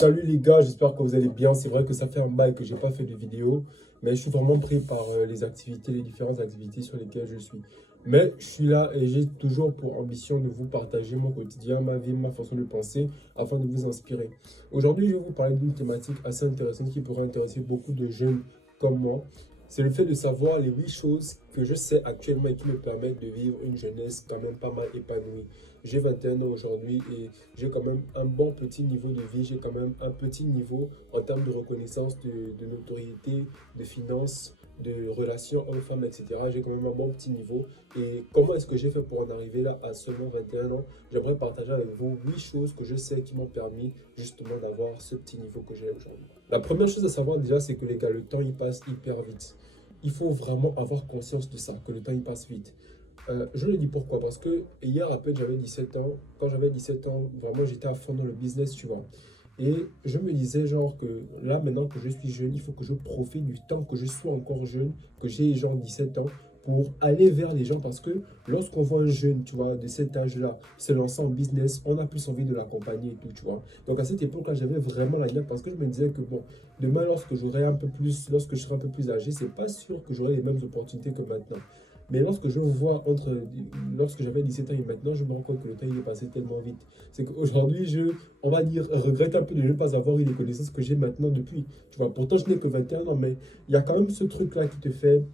Salut les gars, j'espère que vous allez bien. C'est vrai que ça fait un bail que j'ai pas fait de vidéo, mais je suis vraiment pris par les activités, les différentes activités sur lesquelles je suis. Mais je suis là et j'ai toujours pour ambition de vous partager mon quotidien, ma vie, ma façon de penser, afin de vous inspirer. Aujourd'hui, je vais vous parler d'une thématique assez intéressante qui pourrait intéresser beaucoup de jeunes comme moi. C'est le fait de savoir les 8 choses que je sais actuellement et qui me permettent de vivre une jeunesse quand même pas mal épanouie. J'ai 21 ans aujourd'hui et j'ai quand même un bon petit niveau de vie, j'ai quand même un petit niveau en termes de reconnaissance, de notoriété, de finances, de relations hommes-femmes, etc. J'ai quand même un bon petit niveau. Et comment est-ce que j'ai fait pour en arriver là à seulement 21 ans? J'aimerais partager avec vous 8 choses que je sais qui m'ont permis justement d'avoir ce petit niveau que j'ai aujourd'hui. La première chose à savoir déjà, c'est que les gars, le temps il passe hyper vite. Il faut vraiment avoir conscience de ça, que le temps il passe vite. Je le dis pourquoi? Parce que hier, à peine j'avais 17 ans. Quand j'avais 17 ans, vraiment, j'étais à fond dans le business, tu vois. Et je me disais, genre, que là, maintenant que je suis jeune, il faut que je profite du temps que je sois encore jeune, que j'ai genre 17 ans, pour aller vers les gens. Parce que lorsqu'on voit un jeune, tu vois, de cet âge-là, se lancer en business, on a plus envie de l'accompagner et tout, tu vois. Donc à cette époque-là, j'avais vraiment la niaque parce que je me disais que, bon, demain, lorsque j'aurai un peu plus, lorsque je serai un peu plus âgé, c'est pas sûr que j'aurai les mêmes opportunités que maintenant. Mais lorsque je vois lorsque j'avais 17 ans et maintenant, je me rends compte que le temps il est passé tellement vite. C'est qu'aujourd'hui, on va dire, regrette un peu de ne pas avoir eu les connaissances que j'ai maintenant depuis. Tu vois, pourtant, je n'ai que 21 ans, mais il y a quand même ce truc-là qui te fait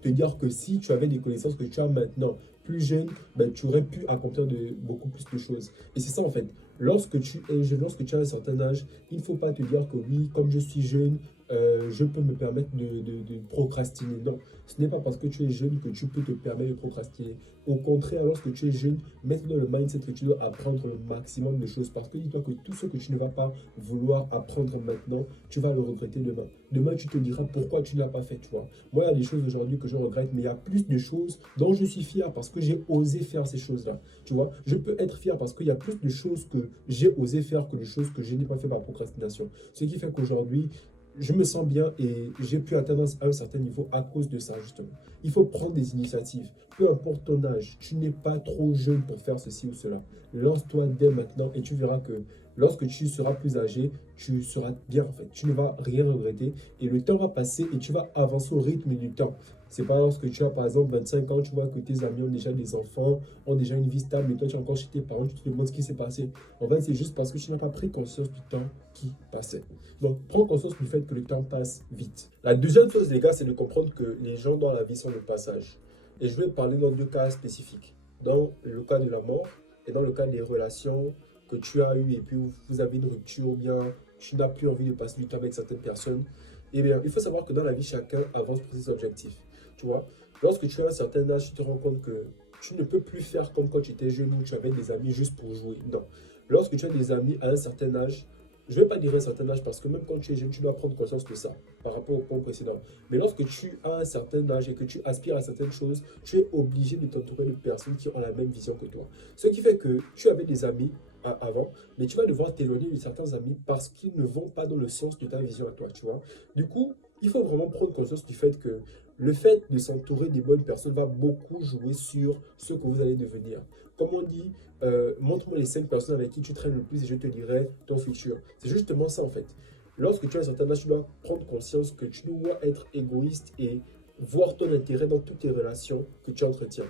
te dire que si tu avais les connaissances que tu as maintenant, plus jeune, ben, tu aurais pu accomplir beaucoup plus de choses. Et c'est ça en fait. Lorsque tu es jeune, lorsque tu as un certain âge, il ne faut pas te dire que oui, comme je suis jeune, je peux me permettre de procrastiner. Non, ce n'est pas parce que tu es jeune que tu peux te permettre de procrastiner. Au contraire, lorsque tu es jeune, mets-toi dans le mindset que tu dois apprendre le maximum de choses. Parce que dis-toi que tout ce que tu ne vas pas vouloir apprendre maintenant, tu vas le regretter demain. Demain, tu te diras pourquoi tu ne l'as pas fait, tu vois. Moi, il y a des choses aujourd'hui que je regrette, mais il y a plus de choses dont je suis fier parce que j'ai osé faire ces choses-là. Tu vois, je peux être fier parce qu'il y a plus de choses que j'ai osé faire que de choses que je n'ai pas fait par procrastination. Ce qui fait qu'aujourd'hui, je me sens bien et j'ai pu atteindre un certain niveau à cause de ça, justement. Il faut prendre des initiatives. Peu importe ton âge, tu n'es pas trop jeune pour faire ceci ou cela. Lance-toi dès maintenant et tu verras que lorsque tu seras plus âgé, tu seras bien en fait. Tu ne vas rien regretter et le temps va passer et tu vas avancer au rythme du temps. C'est pas lorsque tu as par exemple 25 ans, tu vois que tes amis ont déjà des enfants, ont déjà une vie stable et toi tu es encore chez tes parents, tu te demandes ce qui s'est passé. En fait, c'est juste parce que tu n'as pas pris conscience du temps qui passait. Donc, prends conscience du fait que le temps passe vite. La deuxième chose, les gars, c'est de comprendre que les gens dans la vie sont de passage. Et je vais parler dans deux cas spécifiques. Dans le cas de la mort et dans le cas des relations que tu as eues et puis vous avez une rupture ou bien tu n'as plus envie de passer du temps avec certaines personnes. Eh bien, il faut savoir que dans la vie, chacun avance pour ses objectifs. Tu vois, lorsque tu as un certain âge, tu te rends compte que tu ne peux plus faire comme quand tu étais jeune où tu avais des amis juste pour jouer. Non. Lorsque tu as des amis à un certain âge, je ne vais pas dire un certain âge parce que même quand tu es jeune, tu dois prendre conscience de ça par rapport au point précédent. Mais lorsque tu as un certain âge et que tu aspires à certaines choses, tu es obligé de t'entourer de personnes qui ont la même vision que toi. Ce qui fait que tu avais des amis avant, mais tu vas devoir t'éloigner de certains amis parce qu'ils ne vont pas dans le sens de ta vision à toi, tu vois. Du coup, il faut vraiment prendre conscience du fait que le fait de s'entourer des bonnes personnes va beaucoup jouer sur ce que vous allez devenir. Comme on dit, montre-moi les 5 personnes avec qui tu traînes le plus et je te dirai ton futur. C'est justement ça en fait. Lorsque tu as un certain âge, tu dois prendre conscience que tu dois être égoïste et voir ton intérêt dans toutes tes relations que tu entretiens.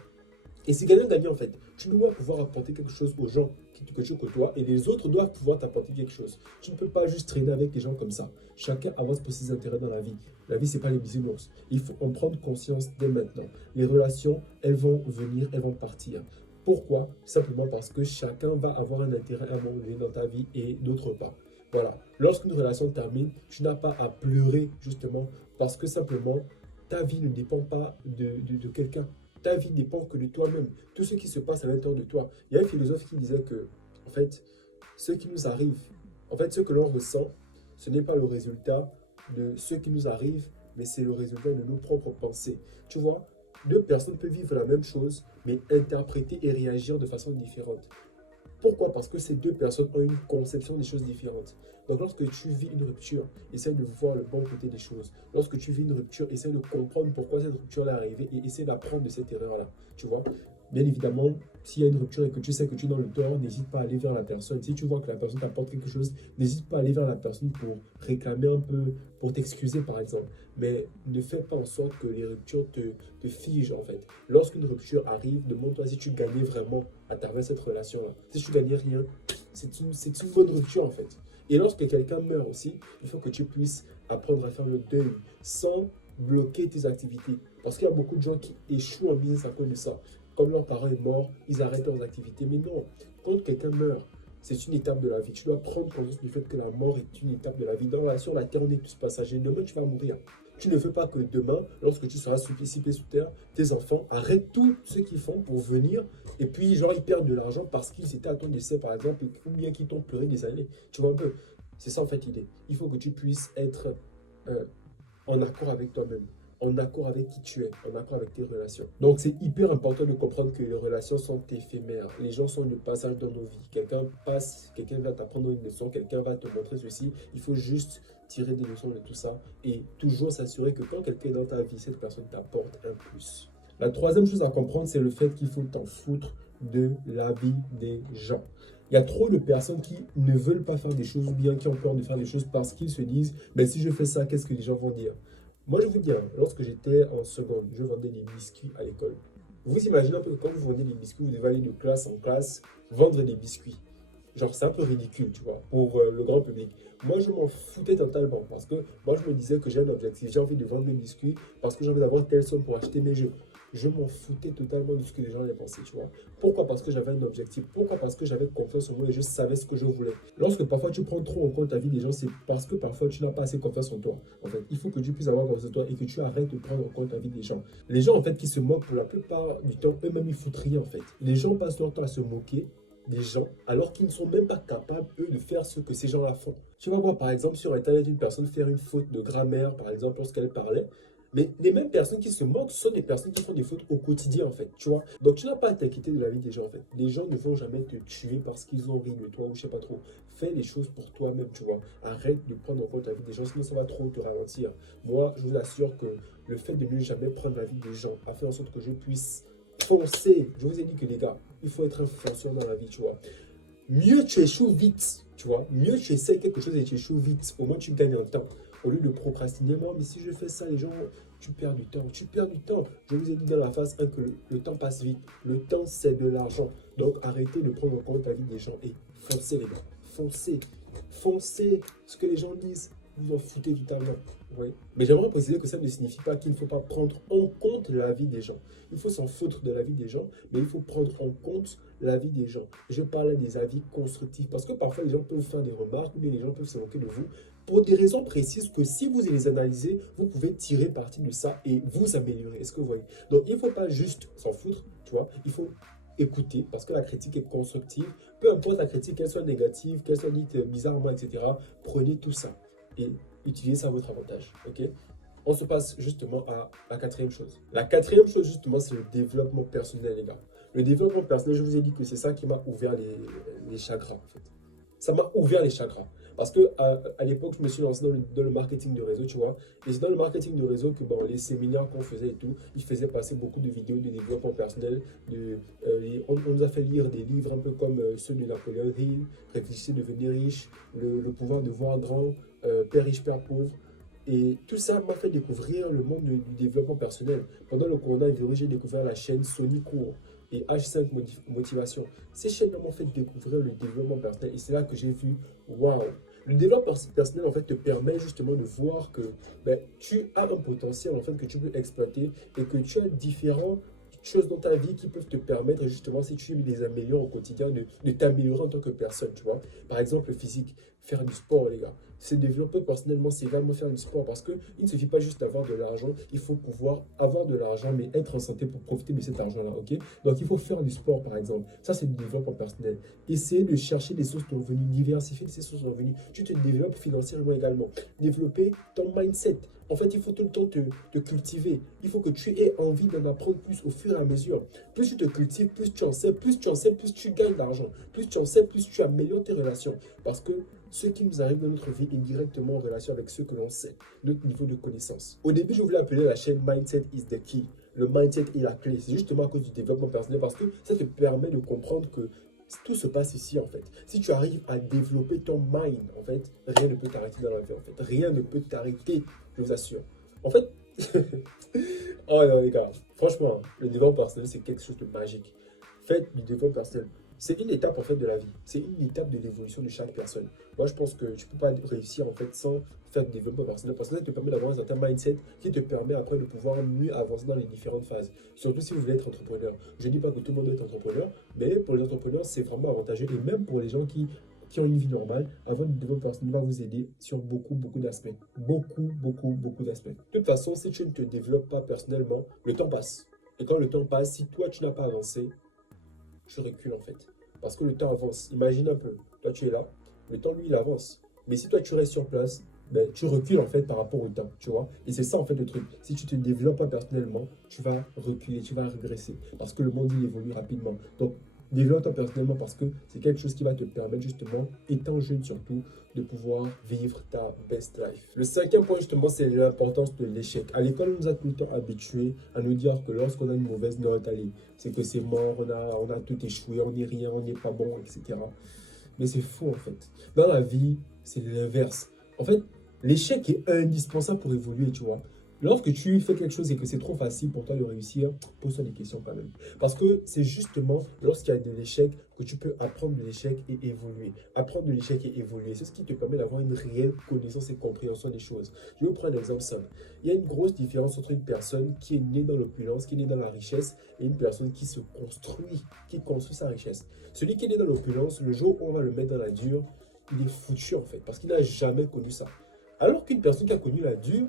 Et c'est gagnant-gagnant en fait. Tu dois pouvoir apporter quelque chose aux gens que tu côtoies et les autres doivent pouvoir t'apporter quelque chose. Tu ne peux pas juste traîner avec les gens comme ça. Chacun avance pour ses intérêts dans la vie. La vie, c'est pas les bisounours. Il faut en prendre conscience dès maintenant. Les relations, elles vont venir, elles vont partir. Pourquoi? Simplement parce que chacun va avoir un intérêt à un moment donné dans ta vie et d'autre part. Voilà. Lorsqu'une relation termine, tu n'as pas à pleurer justement parce que simplement ta vie ne dépend pas de quelqu'un. Ta vie dépend que de toi-même. Tout ce qui se passe à l'intérieur de toi. Il y a un philosophe qui disait que, en fait, ce qui nous arrive, en fait, ce que l'on ressent, ce n'est pas le résultat de ce qui nous arrive, mais c'est le résultat de nos propres pensées. Tu vois, deux personnes peuvent vivre la même chose, mais interpréter et réagir de façon différente. Pourquoi? Parce que ces deux personnes ont une conception des choses différentes. Donc lorsque tu vis une rupture, essaie de voir le bon côté des choses. Lorsque tu vis une rupture, essaie de comprendre pourquoi cette rupture est arrivée et essaie d'apprendre de cette erreur-là. Tu vois? Bien évidemment, s'il y a une rupture et que tu sais que tu es dans le tort, n'hésite pas à aller vers la personne. Si tu vois que la personne t'apporte quelque chose, n'hésite pas à aller vers la personne pour réclamer un peu, pour t'excuser par exemple. Mais ne fais pas en sorte que les ruptures te figent en fait. Lorsqu'une rupture arrive, demande-toi si tu gagnais vraiment à travers cette relation-là. Si tu gagnais rien, c'est une bonne rupture en fait. Et lorsque quelqu'un meurt aussi, il faut que tu puisses apprendre à faire le deuil sans bloquer tes activités. Parce qu'il y a beaucoup de gens qui échouent en business à cause de ça. Comme leur parent est mort, ils arrêtent leurs activités. Mais non, quand quelqu'un meurt, c'est une étape de la vie. Tu dois prendre conscience du fait que la mort est une étape de la vie. Sur la terre, on est tous passagers. Demain, tu vas mourir. Tu ne veux pas que demain, lorsque tu seras sous pied sous terre, tes enfants arrêtent tout ce qu'ils font pour venir et puis, genre, ils perdent de l'argent parce qu'ils étaient à ton décès, par exemple, ou bien qu'ils t'ont pleuré des années. Tu vois un peu? C'est ça, en fait, l'idée. Il faut que tu puisses être euh, en accord avec toi-même, en accord avec qui tu es, en accord avec tes relations. Donc, c'est hyper important de comprendre que les relations sont éphémères. Les gens sont de passage dans nos vies. Quelqu'un passe, quelqu'un va t'apprendre une leçon, quelqu'un va te montrer ceci. Il faut juste tirer des leçons de tout ça et toujours s'assurer que quand quelqu'un est dans ta vie, cette personne t'apporte un plus. La troisième chose à comprendre, c'est le fait qu'il faut t'en foutre de la vie des gens. Il y a trop de personnes qui ne veulent pas faire des choses ou bien qui ont peur de faire des choses parce qu'ils se disent, mais si je fais ça, qu'est-ce que les gens vont dire? Moi, je vous dis, lorsque j'étais en seconde, je vendais des biscuits à l'école. Vous imaginez un peu que quand vous vendez des biscuits, vous devez aller de classe en classe vendre des biscuits. Genre, c'est un peu ridicule, tu vois, pour le grand public. Moi, je m'en foutais totalement parce que moi, je me disais que j'ai un objectif. J'ai envie de vendre mes biscuits parce que j'ai envie d'avoir telle somme pour acheter mes jeux. Je m'en foutais totalement de ce que les gens allaient penser, tu vois. Pourquoi? Parce que j'avais un objectif. Pourquoi? Parce que j'avais confiance en moi et je savais ce que je voulais. Lorsque parfois tu prends trop en compte la vie des gens, c'est parce que parfois tu n'as pas assez confiance en toi. En fait, il faut que tu puisses avoir confiance en toi et que tu arrêtes de prendre en compte la vie des gens. Les gens, en fait, qui se moquent pour la plupart du temps, eux-mêmes, ils foutent rien, en fait. Les gens passent leur temps à se moquer des gens alors qu'ils ne sont même pas capables, eux, de faire ce que ces gens-là font. Tu vas voir, par exemple, sur Internet, une personne faire une faute de grammaire, par exemple, lorsqu'elle parlait. Mais les mêmes personnes qui se moquent sont des personnes qui font des fautes au quotidien, en fait, tu vois. Donc, tu n'as pas à t'inquiéter de la vie des gens, en fait. Les gens ne vont jamais te tuer parce qu'ils ont ri de toi ou je sais pas trop. Fais les choses pour toi-même, tu vois. Arrête de prendre en compte la vie des gens, sinon ça va trop te ralentir. Moi, je vous assure que le fait de ne jamais prendre la vie des gens a fait en sorte que je puisse foncer. Je vous ai dit que les gars, il faut être un fonceur dans la vie, tu vois. Mieux tu échoues vite, tu vois. Mieux tu essaies quelque chose et tu échoues vite. Au moins tu gagnes en temps. Au lieu de procrastiner, moi, mais si je fais ça, les gens, tu perds du temps. Tu perds du temps. Je vous ai dit dans la phase 1 que le temps passe vite. Le temps, c'est de l'argent. Donc arrêtez de prendre en compte la vie des gens et foncez, les gars. Foncez. Foncez. Ce que les gens disent, vous en foutez totalement. Oui. Mais j'aimerais préciser que ça ne signifie pas qu'il ne faut pas prendre en compte la vie des gens. Il faut s'en foutre de la vie des gens, mais il faut prendre en compte la vie des gens. Je parlais des avis constructifs parce que parfois les gens peuvent faire des remarques ou bien les gens peuvent se moquer de vous pour des raisons précises que si vous les analysez, vous pouvez tirer parti de ça et vous améliorer. Est-ce que vous voyez? Donc il ne faut pas juste s'en foutre, tu vois. Il faut écouter parce que la critique est constructive. Peu importe la critique, qu'elle soit négative, qu'elle soit dite bizarrement, etc. Prenez tout ça et utilisez ça à votre avantage. Ok? On se passe justement à la quatrième chose. La quatrième chose, justement, c'est le développement personnel, les gars. Le développement personnel, je vous ai dit que c'est ça qui m'a ouvert les chakras, en fait. Ça m'a ouvert les chakras. Parce que à l'époque, je me suis lancé dans le marketing de réseau, tu vois. Et c'est dans le marketing de réseau que bon, les séminaires qu'on faisait et tout, ils faisaient passer beaucoup de vidéos de développement personnel. On nous a fait lire des livres un peu comme ceux de Napoléon Hill, Réfléchissez, devenir riche, le pouvoir de voir grand, Père riche, Père pauvre. Et tout ça m'a fait découvrir le monde du développement personnel. Pendant le coronavirus, j'ai découvert la chaîne Sony Cours et H5 Motivation. Ces chaînes m'ont fait découvrir le développement personnel et c'est là que j'ai vu, waouh! Le développement personnel en fait te permet justement de voir que ben, tu as un potentiel en fait que tu peux exploiter et que tu as différents choses dans ta vie qui peuvent te permettre justement, si tu les améliores au quotidien, de t'améliorer en tant que personne, tu vois. Par exemple, le physique, faire du sport, les gars. Se développer personnellement, c'est vraiment faire du sport parce qu'il ne suffit pas juste d'avoir de l'argent, il faut pouvoir avoir de l'argent, mais être en santé pour profiter de cet argent-là, ok? Donc, il faut faire du sport, par exemple. Ça, c'est du développement personnel. Essayer de chercher des sources de revenus, diversifier ces sources de revenus. Tu te développes financièrement également. Développer ton mindset. En fait, il faut tout le temps te cultiver. Il faut que tu aies envie d'en apprendre plus au fur et à mesure. Plus tu te cultives, plus tu en sais, plus tu en sais, plus tu gagnes d'argent. Plus tu en sais, plus tu améliores tes relations. Parce que ce qui nous arrive dans notre vie est directement en relation avec ce que l'on sait, notre niveau de connaissance. Au début, je voulais appeler la chaîne Mindset is the key. le mindset est la clé. C'est justement à cause du développement personnel parce que ça te permet de comprendre que tout se passe ici en fait. Si tu arrives à développer ton mind, en fait, rien ne peut t'arrêter dans la vie en fait. Rien ne peut t'arrêter, je vous assure. En fait, oh non les gars, franchement, le développement personnel c'est quelque chose de magique. Faites du développement personnel. C'est une étape en fait de la vie. C'est une étape de l'évolution de chaque personne. Moi je pense que tu ne peux pas réussir en fait sans faire du développement personnel parce que ça te permet d'avoir un certain mindset qui te permet après de pouvoir mieux avancer dans les différentes phases. Surtout si vous voulez être entrepreneur. Je ne dis pas que tout le monde doit être entrepreneur, mais pour les entrepreneurs c'est vraiment avantageux et même pour les gens qui ont une vie normale, avoir du développement personnel va vous aider sur beaucoup d'aspects. Beaucoup d'aspects. De toute façon, si tu ne te développes pas personnellement, le temps passe. Et quand le temps passe, si toi tu n'as pas avancé, tu recules en fait. Parce que le temps avance. Imagine un peu, toi tu es là, le temps lui il avance. Mais si toi tu restes sur place, ben, tu recules en fait par rapport au temps, tu vois. Et c'est ça en fait le truc. Si tu te développes pas personnellement, tu vas reculer, tu vas régresser. Parce que le monde il évolue rapidement. Donc développe-toi personnellement parce que c'est quelque chose qui va te permettre justement, étant jeune surtout, de pouvoir vivre ta best life. Le cinquième point justement, c'est l'importance de l'échec. À l'école, on nous a tout le temps habitués à nous dire que lorsqu'on a une mauvaise note, allez, c'est que c'est mort, on a tout échoué, on n'est rien, on n'est pas bon, etc. Mais c'est faux en fait. Dans la vie, c'est l'inverse. En fait, l'échec est indispensable pour évoluer, tu vois. Lorsque tu fais quelque chose et que c'est trop facile pour toi de réussir, pose-toi des questions quand même. Parce que c'est justement lorsqu'il y a de l'échec que tu peux apprendre de l'échec et évoluer. Apprendre de l'échec et évoluer, c'est ce qui te permet d'avoir une réelle connaissance et compréhension des choses. Je vais vous prendre un exemple simple. Il y a une grosse différence entre une personne qui est née dans l'opulence, qui est née dans la richesse, et une personne qui se construit, qui construit sa richesse. Celui qui est né dans l'opulence, le jour où on va le mettre dans la dure, il est foutu en fait, parce qu'il n'a jamais connu ça. Alors qu'une personne qui a connu la dure,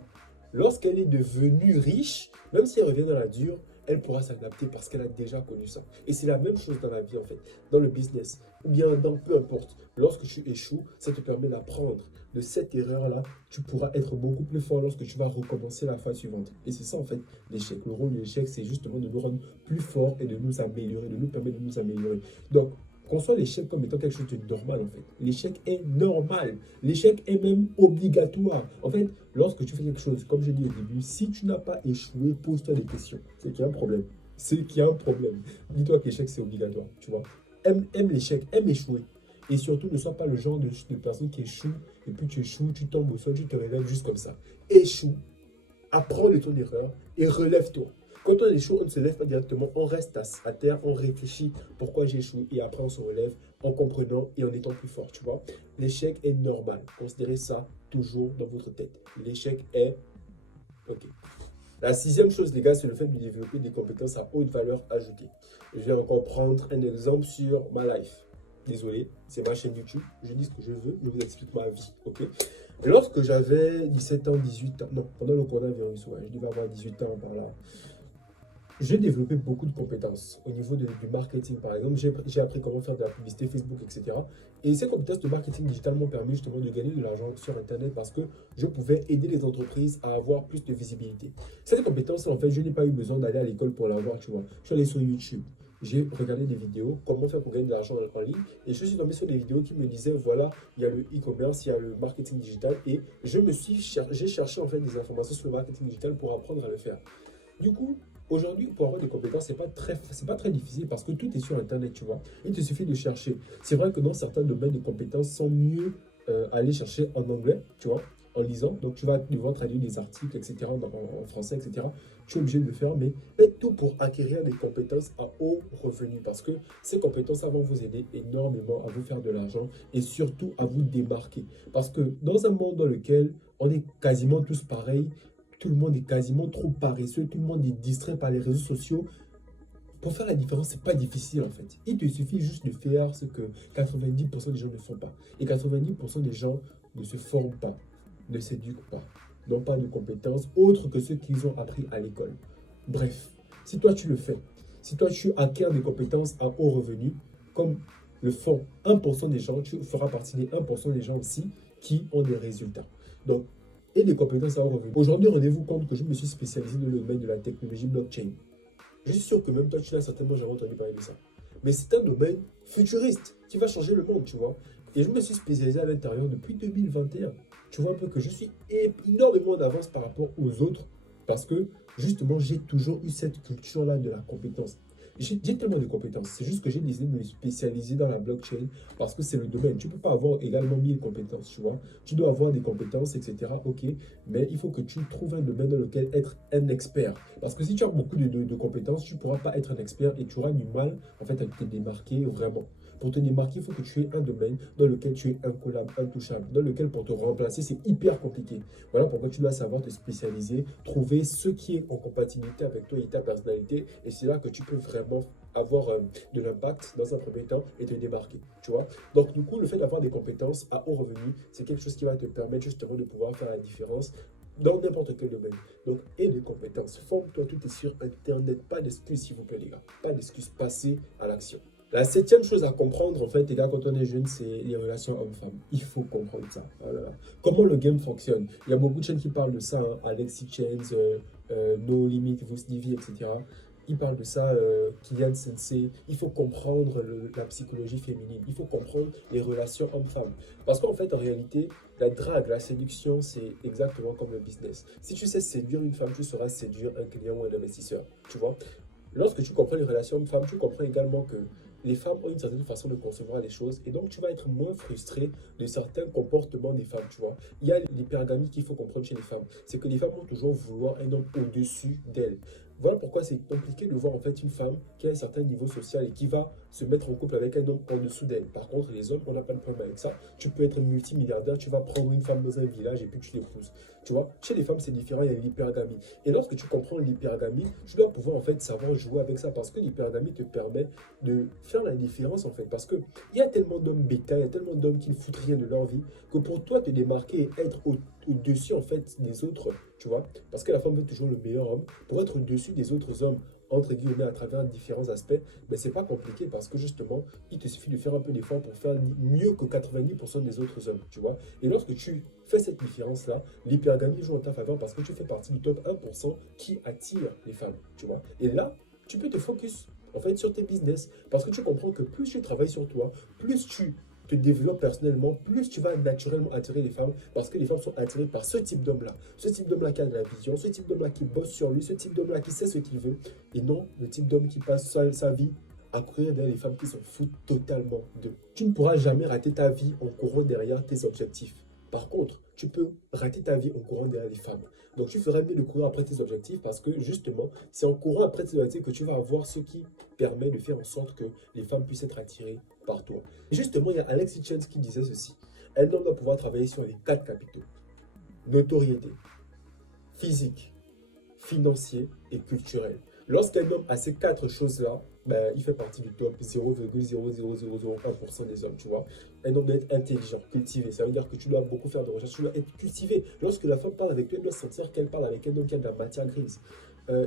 lorsqu'elle est devenue riche, même si elle revient dans la dure, elle pourra s'adapter parce qu'elle a déjà connu ça. Et c'est la même chose dans la vie en fait, dans le business, ou bien dans peu importe. Lorsque tu échoues, ça te permet d'apprendre. De cette erreur-là, tu pourras être beaucoup plus fort lorsque tu vas recommencer la fois suivante. Et c'est ça en fait l'échec. Le rôle de l'échec, c'est justement de nous rendre plus forts et de nous améliorer, de nous permettre de nous améliorer. Donc, conçoit l'échec comme étant quelque chose de normal en fait. L'échec est normal. L'échec est même obligatoire. En fait, lorsque tu fais quelque chose, comme je dis au début, si tu n'as pas échoué, pose-toi des questions. C'est qu'il y a un problème. C'est qu'il y a un problème. Dis-toi que l'échec, c'est obligatoire. Tu vois. Aime l'échec, aime échouer. Et surtout, ne sois pas le genre de personne qui échoue, et puis tu échoues, tu tombes au sol, tu te relèves juste comme ça. Échoue, apprends de ton erreur et relève-toi. Quand on échoue, on ne se lève pas directement, on reste à terre, on réfléchit pourquoi j'ai échoué et après on se relève en comprenant et en étant plus fort, tu vois. L'échec est normal. Considérez ça toujours dans votre tête. L'échec est OK. La sixième chose, les gars, c'est le fait de développer des compétences à haute valeur ajoutée. Je vais encore prendre un exemple sur ma life. Désolé, c'est ma chaîne YouTube. Je dis ce que je veux, je vous explique ma vie, ok? Lorsque j'avais 17 ans, 18 ans, non, pendant le coronavirus, ouais, je devais avoir 18 ans par là. J'ai développé beaucoup de compétences au niveau du marketing, par exemple. J'ai appris comment faire de la publicité Facebook, etc. Et ces compétences de marketing digital m'ont permis justement de gagner de l'argent sur Internet parce que je pouvais aider les entreprises à avoir plus de visibilité. Cette compétence, en fait, je n'ai pas eu besoin d'aller à l'école pour l'avoir, tu vois. Je suis allé sur YouTube. J'ai regardé des vidéos, comment faire pour gagner de l'argent en ligne. Et je suis tombé sur des vidéos qui me disaient, voilà, il y a le e-commerce, il y a le marketing digital. Et j'ai cherché en fait des informations sur le marketing digital pour apprendre à le faire. Du coup, aujourd'hui, pour avoir des compétences, c'est pas très difficile parce que tout est sur Internet, tu vois. Il te suffit de chercher. C'est vrai que dans certains domaines, les compétences sont mieux aller chercher en anglais, tu vois, en lisant. Donc, tu vas devoir traduire des articles, etc., en français, etc. Tu es obligé de le faire, mais faites tout pour acquérir des compétences à haut revenu parce que ces compétences vont vous aider énormément à vous faire de l'argent et surtout à vous démarquer. Parce que dans un monde dans lequel on est quasiment tous pareils, tout le monde est quasiment trop paresseux, tout le monde est distrait par les réseaux sociaux. Pour faire la différence, c'est pas difficile en fait. Il te suffit juste de faire ce que 90% des gens ne font pas. Et 90% des gens ne se forment pas, ne s'éduquent pas, n'ont pas de compétences autres que ceux qu'ils ont appris à l'école. Bref, si toi tu le fais, si toi tu acquiers des compétences à haut revenu, comme le font 1% des gens, tu feras partie des 1% des gens aussi qui ont des résultats. Donc, et des compétences à haut revenu. Aujourd'hui, rendez-vous compte que je me suis spécialisé dans le domaine de la technologie blockchain. Je suis sûr que même toi, tu n'as certainement jamais entendu parler de ça. Mais c'est un domaine futuriste qui va changer le monde, tu vois. Et je me suis spécialisé à l'intérieur depuis 2021. Tu vois un peu que je suis énormément en avance par rapport aux autres Parce que, justement, j'ai toujours eu cette culture-là de la compétence. J'ai tellement de compétences. C'est juste que j'ai décidé de me spécialiser dans la blockchain parce que c'est le domaine. Tu ne peux pas avoir également 1000 compétences, tu vois. Tu dois avoir des compétences, etc. Ok, mais il faut que tu trouves un domaine dans lequel être un expert. Parce que si tu as beaucoup de compétences, tu ne pourras pas être un expert et tu auras du mal, en fait, à te démarquer vraiment. Pour te démarquer, il faut que tu aies un domaine dans lequel tu es incollable, intouchable, dans lequel pour te remplacer, c'est hyper compliqué. Voilà pourquoi tu dois savoir te spécialiser, trouver ce qui est en compatibilité avec toi et ta personnalité. Et c'est là que tu peux vraiment avoir de l'impact dans un premier temps et te démarquer, tu vois. Donc, du coup, le fait d'avoir des compétences à haut revenu, c'est quelque chose qui va te permettre justement de pouvoir faire la différence dans n'importe quel domaine. Donc, et des compétences. Forme-toi, tout est sur Internet. Pas d'excuses, s'il vous plaît, les gars. Pas d'excuses. Passez à l'action. La septième chose à comprendre, en fait, les gars, quand on est jeune, c'est les relations hommes-femmes. Il faut comprendre ça. Voilà. Comment le game fonctionne. Il y a beaucoup de chaînes qui parlent de ça, hein. Alexis Chains, No Limit, Vusnivi, etc. Ils parlent de ça, Kylian Sensei. Il faut comprendre la psychologie féminine. Il faut comprendre les relations hommes-femmes. Parce qu'en fait, en réalité, la drague, la séduction, c'est exactement comme le business. Si tu sais séduire une femme, tu sauras séduire un client ou un investisseur. Tu vois? Lorsque tu comprends les relations hommes-femmes, tu comprends également que les femmes ont une certaine façon de concevoir les choses et donc tu vas être moins frustré de certains comportements des femmes, tu vois. Il y a l'hypergamie qu'il faut comprendre chez les femmes. C'est que les femmes vont toujours vouloir un homme au-dessus d'elles. Voilà pourquoi c'est compliqué de voir en fait une femme qui a un certain niveau social et qui va se mettre en couple avec un homme en dessous d'elle. Par contre, les hommes, on n'a pas de problème avec ça. Tu peux être multimilliardaire, tu vas prendre une femme dans un village et puis tu l'épouses. Tu vois, chez les femmes, c'est différent, il y a l'hypergamie. Et lorsque tu comprends l'hypergamie, tu dois pouvoir en fait savoir jouer avec ça parce que l'hypergamie te permet de faire la différence en fait. Parce qu'il y a tellement d'hommes bêta, il y a tellement d'hommes qui ne foutent rien de leur vie que pour toi te démarquer et être au-dessus en fait des autres, tu vois, parce que la femme veut toujours le meilleur homme, pour être au-dessus des autres hommes, entre guillemets, à travers différents aspects, mais c'est pas compliqué parce que justement, il te suffit de faire un peu d'effort pour faire mieux que 90% des autres hommes, tu vois. Et lorsque tu fais cette différence-là, l'hypergamie joue en ta faveur parce que tu fais partie du top 1% qui attire les femmes, tu vois. Et là, tu peux te focus en fait sur tes business parce que tu comprends que plus tu travailles sur toi, plus tu te développes personnellement, plus tu vas naturellement attirer les femmes parce que les femmes sont attirées par ce type d'homme-là. Ce type d'homme-là qui a de la vision, ce type d'homme-là qui bosse sur lui, ce type d'homme-là qui sait ce qu'il veut et non le type d'homme qui passe sa vie à courir derrière les femmes qui s'en foutent totalement d'eux. Tu ne pourras jamais rater ta vie en courant derrière tes objectifs. Par contre, tu peux rater ta vie en courant derrière les femmes. Donc, tu ferais mieux de courir après tes objectifs parce que justement, c'est en courant après tes objectifs que tu vas avoir ce qui permet de faire en sorte que les femmes puissent être attirées par toi. Et justement, il y a Alexis Chance qui disait ceci. Un homme doit pouvoir travailler sur les 4 capitaux. Notoriété, physique, financier et culturel. Lorsqu'un homme a ces 4 choses-là, ben, il fait partie du top 0,00001% des hommes, tu vois. Un homme doit être intelligent, cultivé. Ça veut dire que tu dois beaucoup faire de recherche, tu dois être cultivé. Lorsque la femme parle avec toi, elle doit sentir qu'elle parle avec un homme qui a de la matière grise.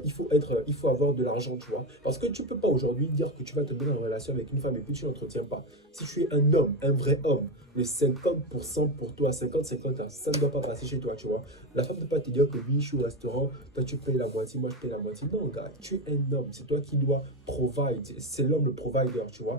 Il faut avoir de l'argent, tu vois. Parce que tu ne peux pas aujourd'hui dire que tu vas te mettre en relation avec une femme et puis tu n'entretiens pas. Si tu es un homme, un vrai homme, le 50% pour toi, 50-50, ça ne doit pas passer chez toi, tu vois. La femme ne peut pas te dire que oui, je suis au restaurant, toi tu payes la moitié, moi je paye la moitié. Non, gars, tu es un homme, c'est toi qui dois provide, c'est l'homme le provider, tu vois.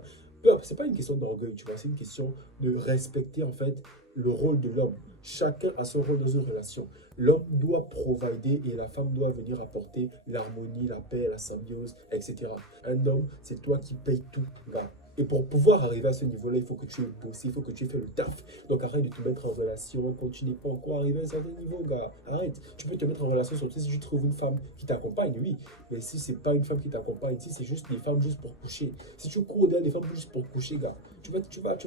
C'est pas une question d'orgueil, tu vois, c'est une question de respecter en fait le rôle de l'homme. Chacun a son rôle dans une relation. L'homme doit provider et la femme doit venir apporter l'harmonie, la paix, la symbiose, etc. Un homme, c'est toi qui payes tout, gars. Et pour pouvoir arriver à ce niveau-là, il faut que tu aies bossé, il faut que tu aies fait le taf. Donc arrête de te mettre en relation quand tu n'es pas encore arrivé à un certain niveau, gars. Arrête. Tu peux te mettre en relation surtout si tu trouves une femme qui t'accompagne, oui. Mais si c'est pas une femme qui t'accompagne, si c'est juste des femmes juste pour coucher, si tu cours derrière des femmes juste pour coucher, gars, tu vas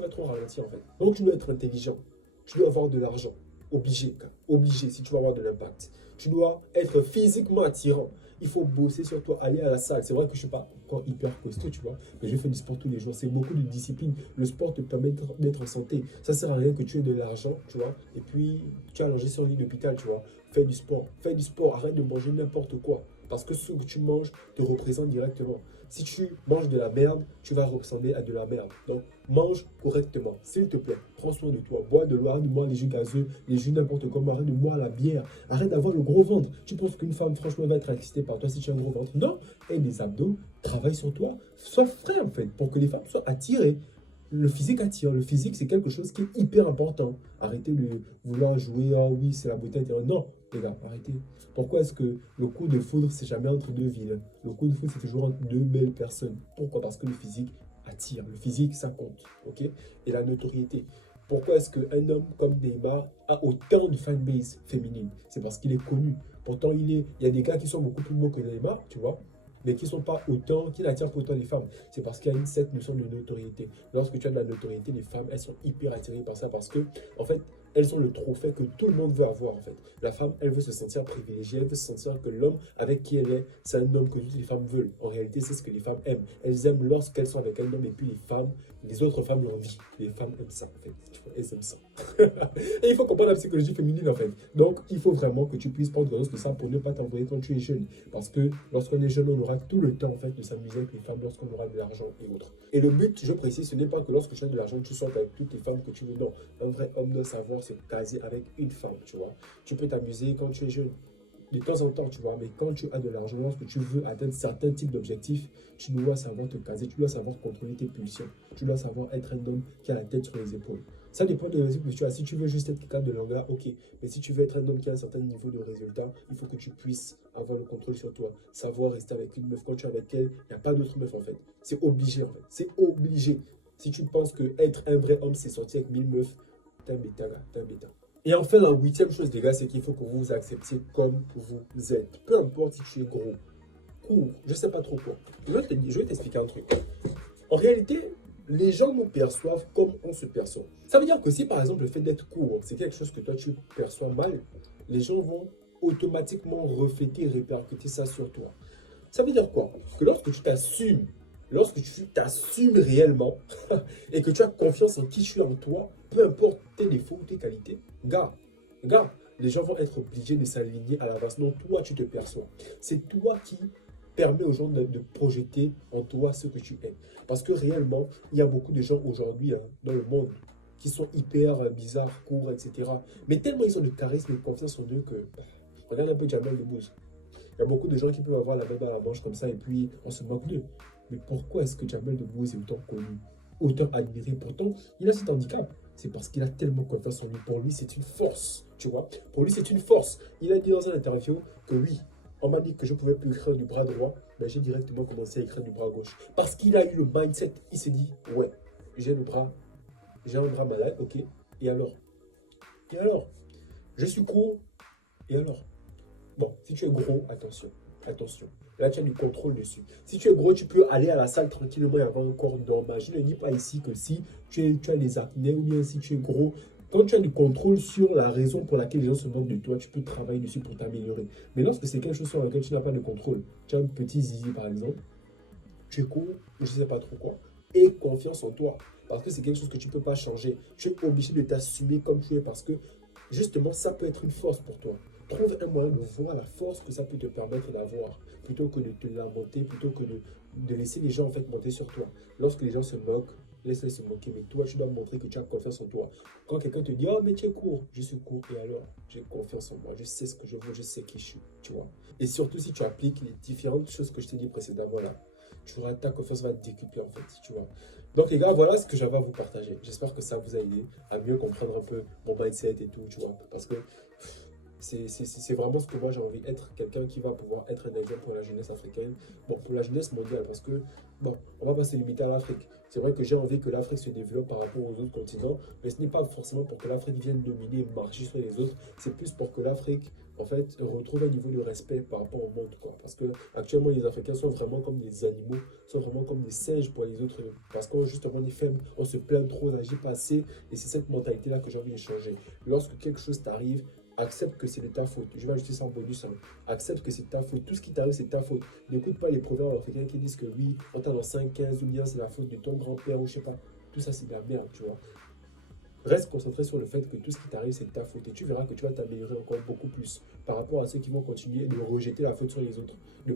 trop ralentir en fait. Donc tu dois être intelligent. Tu dois avoir de l'argent. Obligé, gars. Obligé si tu veux avoir de l'impact. Tu dois être physiquement attirant. Il faut bosser sur toi, aller à la salle. C'est vrai que je ne suis pas encore hyper costaud, tu vois, mais je fais du sport tous les jours. C'est beaucoup de discipline. Le sport te permet d'être en santé. Ça ne sert à rien que tu aies de l'argent, tu vois, et puis tu es allongé sur le lit d'hôpital, tu vois. Fais du sport. Fais du sport. Arrête de manger n'importe quoi. Parce que ce que tu manges te représente directement. Si tu manges de la merde, tu vas ressembler à de la merde. Donc, mange correctement, s'il te plaît. Prends soin de toi. Bois de l'eau, arrête de boire les jus gazeux, les jus n'importe comment. Arrête de boire la bière. Arrête d'avoir le gros ventre. Tu penses qu'une femme, franchement, va être excitée par toi si tu as un gros ventre? Non. Aie des abdos, travaille sur toi. Sois frais, en fait, pour que les femmes soient attirées. Le physique attire. Le physique, c'est quelque chose qui est hyper important. Arrêtez de vouloir jouer, ah oui, c'est la beauté intérieure. Non, les gars, arrêtez. Pourquoi est-ce que le coup de foudre, c'est jamais entre deux villes? Le coup de foudre, c'est toujours entre deux belles personnes. Pourquoi? Parce que le physique attire. Le physique, ça compte. OK? Et la notoriété. Pourquoi est-ce qu'un homme comme Neymar a autant de fanbase féminine? C'est parce qu'il est connu. Pourtant, il y a des gars qui sont beaucoup plus beaux que Neymar, tu vois, mais qui sont pas autant, qui n'attirent pas autant les femmes. C'est parce qu'il y a cette notion de notoriété. Lorsque tu as de la notoriété, les femmes, elles sont hyper attirées par ça parce que, en fait, elles sont le trophée que tout le monde veut avoir, en fait. La femme, elle veut se sentir privilégiée, elle veut se sentir que l'homme avec qui elle est, c'est un homme que toutes les femmes veulent. En réalité, c'est ce que les femmes aiment. Elles aiment lorsqu'elles sont avec un homme et puis les autres femmes l'envient. Les femmes aiment ça, en fait. Elles aiment ça. Et il faut comprendre la psychologie féminine, en fait. Donc, il faut vraiment que tu puisses prendre conscience de ça pour ne pas t'envoyer quand tu es jeune. Parce que lorsqu'on est jeune, on aura tout le temps, en fait, de s'amuser avec les femmes lorsqu'on aura de l'argent et autres. Et le but, je précise, ce n'est pas que lorsque tu as de l'argent, tu sortes avec toutes les femmes que tu veux. Non, un vrai homme doit savoir se caser avec une femme, tu vois. Tu peux t'amuser quand tu es jeune, de temps en temps, tu vois, mais quand tu as de l'argent, lorsque tu veux atteindre certains types d'objectifs, tu dois savoir te caser, tu dois savoir contrôler tes pulsions, tu dois savoir être un homme qui a la tête sur les épaules. Ça dépend des résultats que tu as. Si tu veux juste être quelqu'un de langage, ok. Mais si tu veux être un homme qui a un certain niveau de résultat, il faut que tu puisses avoir le contrôle sur toi, savoir rester avec une meuf. Quand tu es avec elle, il n'y a pas d'autre meuf en fait. C'est obligé en fait. C'est obligé. Si tu penses que être un vrai homme, c'est sortir avec 1000 meufs, t'es un bêta, gars, t'es un bêta. Et enfin, la huitième chose, les gars, c'est qu'il faut que vous vous acceptiez comme vous êtes. Peu importe si tu es gros, court, je sais pas trop quoi. Je vais t'expliquer un truc. En réalité, les gens nous perçoivent comme on se perçoit. Ça veut dire que si par exemple le fait d'être court, c'est quelque chose que toi tu perçois mal, les gens vont automatiquement refléter et répercuter ça sur toi. Ça veut dire quoi? Que lorsque tu t'assumes réellement et que tu as confiance en qui tu es en toi, peu importe tes défauts ou tes qualités, gars, les gens vont être obligés de s'aligner à la base. Non, toi, tu te perçois. C'est toi qui permet aux gens de projeter en toi ce que tu es. Parce que réellement, il y a beaucoup de gens aujourd'hui dans le monde qui sont hyper bizarres, courts, etc. Mais tellement ils ont de charisme et de confiance en eux que... Regarde un peu Jamel Debbouze. Il y a beaucoup de gens qui peuvent avoir la main dans la manche comme ça et puis on se moque d'eux. Mais pourquoi est-ce que Jamel Debbouze est autant connu, autant admiré? Pourtant, il a cet handicap. C'est parce qu'il a tellement confiance en lui. Pour lui, c'est une force, tu vois. Pour lui, c'est une force. Il a dit dans une interview que oui, on m'a dit que je ne pouvais plus écrire du bras droit, mais j'ai directement commencé à écrire du bras gauche. Parce qu'il a eu le mindset. Il s'est dit, ouais, j'ai un bras malade, ok. Et alors? Et alors? Je suis court. Et alors? Bon, si tu es gros, attention, attention. Là, tu as du contrôle dessus. Si tu es gros, tu peux aller à la salle tranquillement et avoir un corps normal. Je ne dis pas ici que si tu as des acnés ou bien si tu es gros, quand tu as du contrôle sur la raison pour laquelle les gens se moquent de toi, tu peux travailler dessus pour t'améliorer. Mais lorsque c'est quelque chose sur lequel tu n'as pas de contrôle, tu as un petit zizi par exemple, tu es court, je ne sais pas trop quoi, et confiance en toi. Parce que c'est quelque chose que tu ne peux pas changer. Tu es obligé de t'assumer comme tu es parce que justement, ça peut être une force pour toi. Trouve un moyen de voir la force que ça peut te permettre d'avoir, plutôt que de te lamenter, plutôt que de laisser les gens en fait monter sur toi. Lorsque les gens se moquent, laisse-les se moquer, mais toi, tu dois montrer que tu as confiance en toi. Quand quelqu'un te dit, oh, mais tu es court, je suis court, et alors, j'ai confiance en moi, je sais ce que je veux, je sais qui je suis, tu vois. Et surtout, si tu appliques les différentes choses que je t'ai dit précédemment là, ta confiance va te décupler en fait, tu vois. Donc les gars, voilà ce que j'avais à vous partager. J'espère que ça vous a aidé à mieux comprendre un peu mon mindset et tout, tu vois. Parce que c'est vraiment ce que moi j'ai envie d'être, quelqu'un qui va pouvoir être un exemple pour la jeunesse africaine, bon, pour la jeunesse mondiale, parce que, bon, on va pas se limiter à l'Afrique. C'est vrai que j'ai envie que l'Afrique se développe par rapport aux autres continents, mais ce n'est pas forcément pour que l'Afrique vienne dominer et marcher sur les autres, c'est plus pour que l'Afrique, en fait, retrouve un niveau de respect par rapport au monde, quoi. Parce que actuellement, les Africains sont vraiment comme des animaux, sont vraiment comme des singes pour les autres, parce qu'on justement, les femmes, on se plaint trop, on n'agit pas assez, et c'est cette mentalité-là que j'ai envie de changer. Lorsque quelque chose t'arrive, accepte que c'est de ta faute. Je vais ajouter ça en bonus. Accepte que c'est de ta faute. Tout ce qui t'arrive, c'est de ta faute. N'écoute pas les proverbes africains qui disent que oui, on t'a dans 5-15 ou bien c'est la faute de ton grand-père ou je sais pas. Tout ça, c'est de la merde, tu vois. Reste concentré sur le fait que tout ce qui t'arrive, c'est de ta faute. Et tu verras que tu vas t'améliorer encore beaucoup plus par rapport à ceux qui vont continuer de rejeter la faute sur les autres. De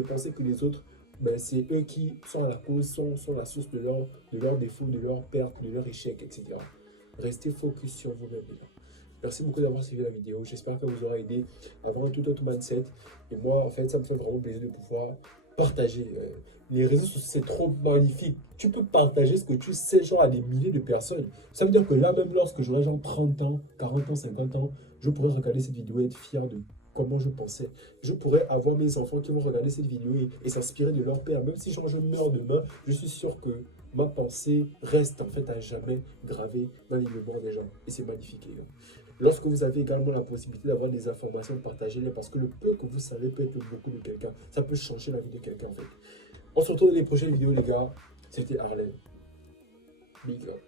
penser que les autres, ben, c'est eux qui sont à la cause, sont la source de leurs défauts, de leurs pertes, de leurs échecs, etc. Restez focus sur vous-même, les gars. Merci beaucoup d'avoir suivi la vidéo. J'espère que vous aura aidé à avoir un tout autre mindset. Et moi, en fait, ça me fait vraiment plaisir de pouvoir partager les réseaux sociaux, c'est trop magnifique. Tu peux partager ce que tu sais, genre à des milliers de personnes. Ça veut dire que là, même lorsque j'aurai genre 30 ans, 40 ans, 50 ans, je pourrais regarder cette vidéo et être fier de comment je pensais. Je pourrais avoir mes enfants qui vont regarder cette vidéo et s'inspirer de leur père. Même si genre, je meurs demain, je suis sûr que ma pensée reste en fait à jamais gravée dans les mémoires des gens. Et c'est magnifique, les gars. Lorsque vous avez également la possibilité d'avoir des informations, partagez-les parce que le peu que vous savez peut être beaucoup de quelqu'un. Ça peut changer la vie de quelqu'un en fait. On se retrouve dans les prochaines vidéos, les gars. C'était Harlem. Big up.